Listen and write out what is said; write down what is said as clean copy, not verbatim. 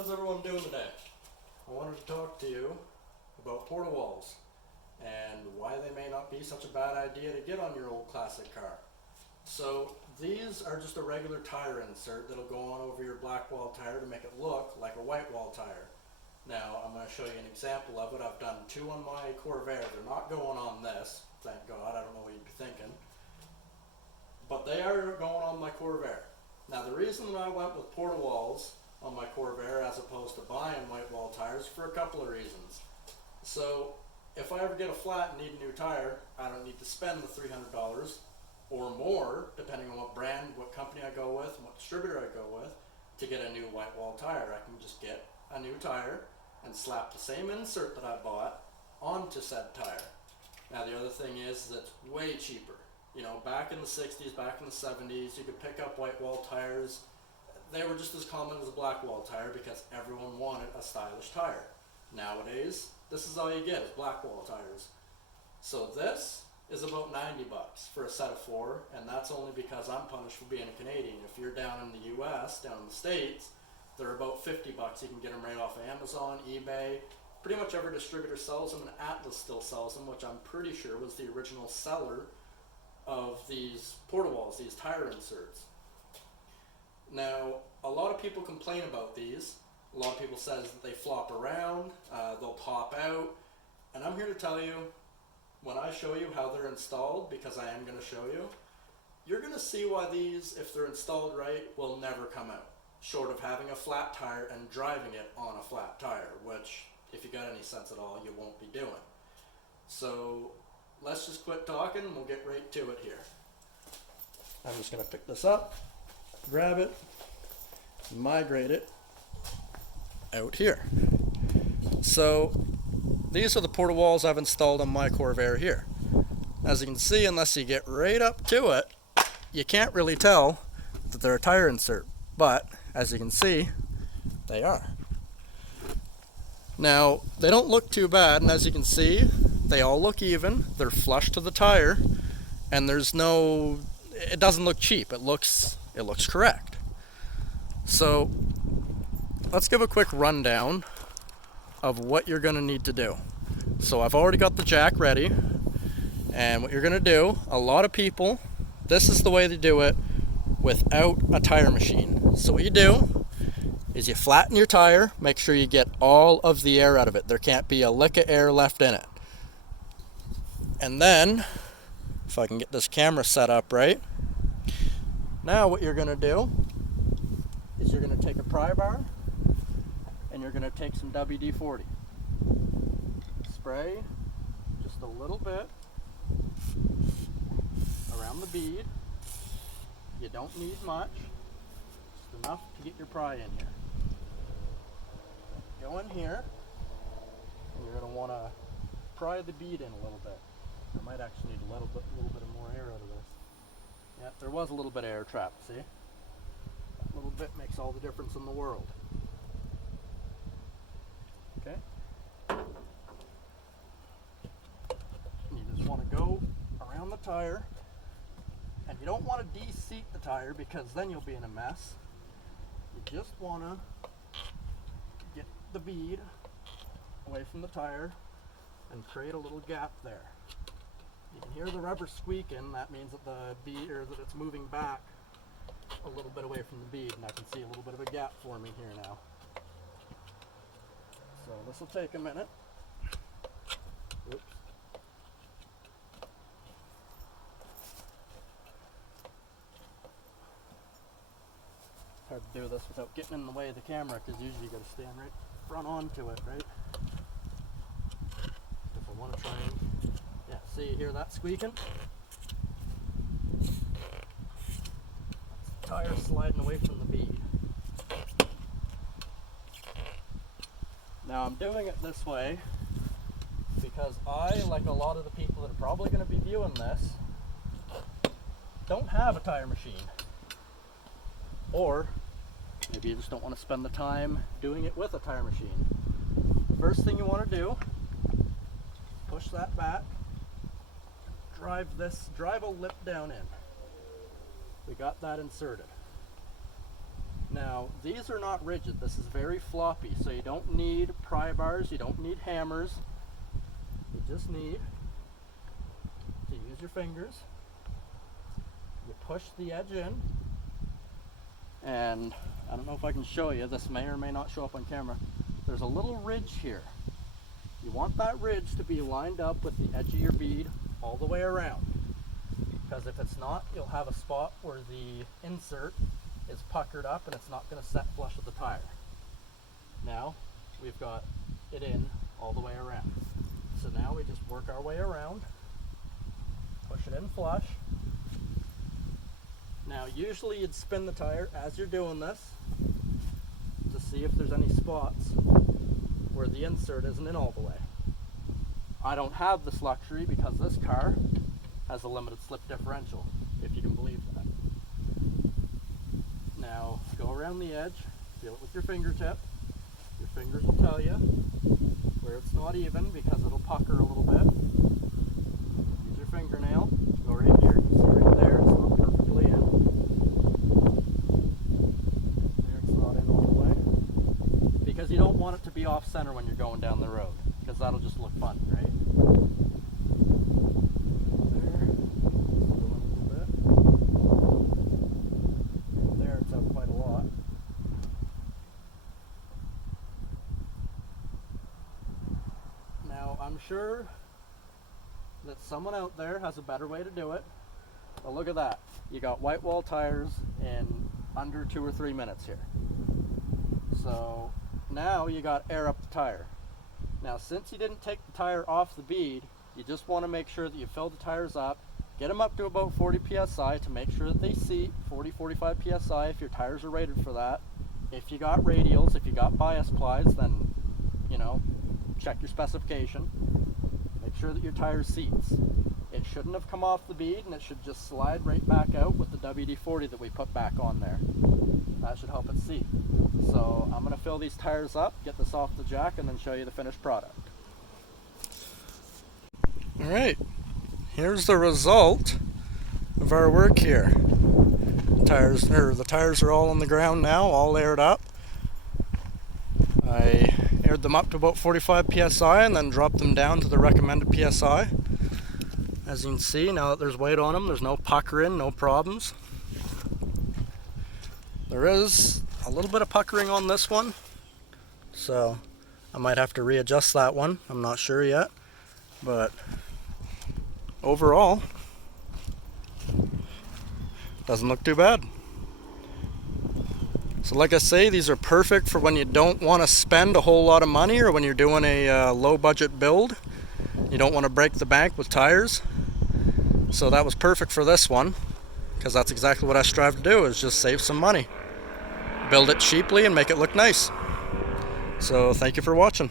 How's everyone doing today? I wanted to talk to you about porta walls and why they may not be such a bad idea to get on your old classic car. So these are just a regular tire insert that'll go on over your black wall tire to make it look like a white wall tire. Now I'm going to show you an example of it. I've done two on my Corvair. They're not going on this, thank God. I don't know what you'd be thinking. But they are going on my Corvair. Now the reason that I went with porta walls on my Corvair as opposed to buying white wall tires for a couple of reasons. So if I ever get a flat and need a new tire, I don't need to spend the $300 or more, depending on what brand, what company I go with, and what distributor I go with, to get a new white wall tire. I can just get a new tire and slap the same insert that I bought onto said tire. Now the other thing is that it's way cheaper. You know, back in the 60s, back in the 70s, you could pick up white wall tires. They were just as common as a black wall tire because everyone wanted a stylish tire. Nowadays, this is all you get is black wall tires. So this is about 90 bucks for a set of four, and that's only because I'm punished for being a Canadian. If you're down in the US, down in the States, they're about 50 bucks. You can get them right off of Amazon, eBay. Pretty much every distributor sells them, and Atlas still sells them, which I'm pretty sure was the original seller of these porta walls, these tire inserts. Now, a lot of people complain about these. A lot of people says that they flop around, they'll pop out, and I'm here to tell you, when I show you how they're installed, because I am going to show you, you're going to see why these, if they're installed right, will never come out, short of having a flat tire and driving it on a flat tire, which, if you got any sense at all, you won't be doing. So, let's just quit talking and we'll get right to it here. I'm just going to pick this up, grab it, migrate it out here. So these are the porta walls I've installed on my Corvair here. As you can see, unless you get right up to it, you can't really tell that they're a tire insert, but as you can see, they are. Now, they don't look too bad, and as you can see, they all look even. They're flush to the tire, and there's no, it doesn't look cheap. It looks correct. So let's give a quick rundown of what you're going to need to do. So I've already got the jack ready, and what you're going to do, a lot of people, this is the way they do it without a tire machine. So what you do is you flatten your tire, make sure you get all of the air out of it. There can't be a lick of air left in it. And then, if I can get this camera set up right, now what you're going to do is you're going to take a pry bar and you're going to take some WD-40. Spray just a little bit around the bead. You don't need much, just enough to get your pry in here. Go in here and you're going to want to pry the bead in a little bit. I might actually need a little bit of more air out of this. Yeah, there was a little bit of air trapped, see? That little bit makes all the difference in the world. Okay? You just want to go around the tire, and you don't want to de-seat the tire because then you'll be in a mess. You just want to get the bead away from the tire and create a little gap there. You can hear the rubber squeaking. That means that the bead, or that it's moving back a little bit away from the bead, and I can see a little bit of a gap forming here now. So this will take a minute. Oops. Hard to do this without getting in the way of the camera, because usually you got to stand right front onto it, right? If I want to try and, yeah, see, you hear that squeaking? Tire sliding away from the bead. Now I'm doing it this way because I, like a lot of the people that are probably going to be viewing this, don't have a tire machine. Or maybe you just don't want to spend the time doing it with a tire machine. First thing you want to do, push that back, drive a lip down in. We got that inserted. Now these are not rigid. This is very floppy, so you don't need pry bars, you don't need hammers. You just need to use your fingers. You push the edge in, and I don't know if I can show you, this may or may not show up on camera. There's a little ridge here. You want that ridge to be lined up with the edge of your bead all the way around, because if it's not, you'll have a spot where the insert is puckered up and it's not going to set flush with the tire. Now we've got it in all the way around. So now we just work our way around, push it in flush. Now usually you'd spin the tire as you're doing this to see if there's any spots where the insert isn't in all the way. I don't have this luxury because this car has a limited slip differential, if you can believe that. Now go around the edge, feel it with your fingertip. Your fingers will tell you where it's not even because it'll pucker a little bit. Use your fingernail, go right here, see right there, it's not perfectly in. There, it's not in all the way. Because you don't want it to be off center when you're going down the road, because that'll just look fun, right? There, go in a little bit. There, it's out quite a lot. Now, I'm sure that someone out there has a better way to do it. But look at that. You got white wall tires in under 2 or 3 minutes here. So now you got air up the tire. Now, since you didn't take the tire off the bead, you just want to make sure that you fill the tires up, get them up to about 40 psi to make sure that they seat, 40-45 psi if your tires are rated for that. If you got radials, if you got bias plies, then, you know, check your specification. Make sure that your tire seats. It shouldn't have come off the bead, and it should just slide right back out with the WD-40 that we put back on there. That should help it seat. So I'm going to fill these tires up, get this off the jack, and then show you the finished product. Alright, here's the result of our work here. The tires are all on the ground now, all aired up. I aired them up to about 45 psi and then dropped them down to the recommended psi. As you can see, now that there's weight on them, there's no puckering, no problems. There is a little bit of puckering on this one, so I might have to readjust that one. I'm not sure yet, but overall, doesn't look too bad. So like I say, these are perfect for when you don't want to spend a whole lot of money, or when you're doing a low budget build. You don't want to break the bank with tires. So that was perfect for this one, because that's exactly what I strive to do, is just save some money. Build it cheaply and make it look nice. So thank you for watching.